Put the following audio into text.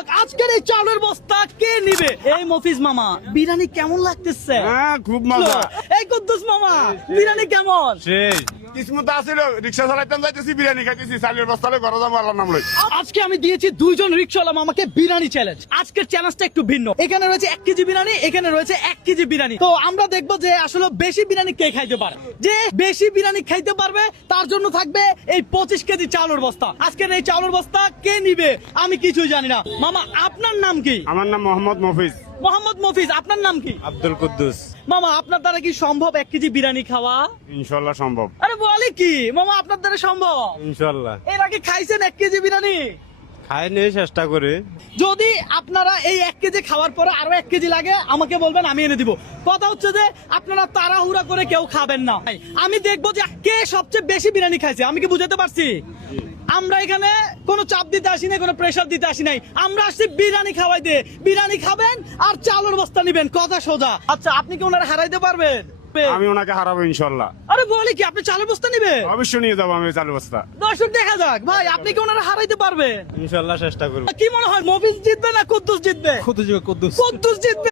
দর্শক আজকের এই চাউলের বস্তা কে নিবে? এই মফিজ মামা, বিরিয়ানি কেমন লাগতেছে? হ্যাঁ, খুব মজা। এই কুদ্দুস মামা, বিরিয়ানি কেমন? সেই কিসমত আছিল, রিক্সা চালাইতাম যাইতেছি, বিরিয়ানি খাইতেছি, চালের বস্তালে ঘরে যাবো আল্লাহর নাম লই। আজকে আমি দিয়েছি দুইজন রিকশাওয়ালা মামাকে বিরিয়ানি চ্যালেঞ্জ। আজকের চ্যালেঞ্জটা একটু ভিন্ন। এখানে রয়েছে 1 কেজি বিরিয়ানি, এখানে রয়েছে 1 কেজি বিরিয়ানি। তো আমরা দেখবো যে আসলে বেশি বিরিয়ানি কে খাইতে পারে। যে বেশি বিরিয়ানি খাইতে পারবে তার জন্য থাকবে এই 25 কেজি চাউলের বস্তা। আজকের এই চাউলের বস্তা কে নিবে আমি কিছুই জানি না। মামা আপনার নাম কি? আমার নাম মোহাম্মদ মফিজ। মোহাম্মদ মফিজ, আপনার নাম কি? আব্দুল কুদ্দুস। মামা আপনার দ্বারা কি সম্ভব 1 কেজি বিরিয়ানি খাওয়া? ইনশাল্লাহ সম্ভব। আরে বলে কি মামা, আপনার দ্বারা সম্ভব? ইনশাল্লাহ। এর আগে খাইছেন 1 কেজি বিরিয়ানি? খাই নিয়ে চেষ্টা করে। যদি আপনারা এই 1 কেজি খাওয়ার পরে আরো 1 কেজি লাগে আমাকে বলবেন, আমি এনে দিব। কথা হচ্ছে যে আপনারা তাড়াহুড়া করে কেউ খাবেন না। আমি দেখবো যে কে সবচেয়ে বেশি বিরিয়ানি খাইছে। আমি কি বুঝাতে পারছি? আমরা এখানে কোনো চাপ দিতে আসি নাই, কোনো প্রেসার দিতে আসি নাই। আমরা আসছি বিরিয়ানি খাওয়াইতে। বিরিয়ানি খাবেন আর চাউলের বস্তা নিবেন, কথা সোজা। আচ্ছা, আপনি কি ওনারা হারাইতে পারবেন? আমি ওনাকে হারাবো ইনশাল্লাহ। আরে বলি কি, আপনি চালের বস্তা নিবেন? অবশ্যই নিয়ে যাবো আমি চালের বস্তা। দর্শক দেখা যাক ভাই, আপনি কি ওনারা হারাইতে পারবেন? ইনশাল্লাহ চেষ্টা করবো। কি মনে হয়, মফিজ জিতবে না কুদ্দুস জিতবে? কুদ্দুস। কুদ্দুস জিতবে।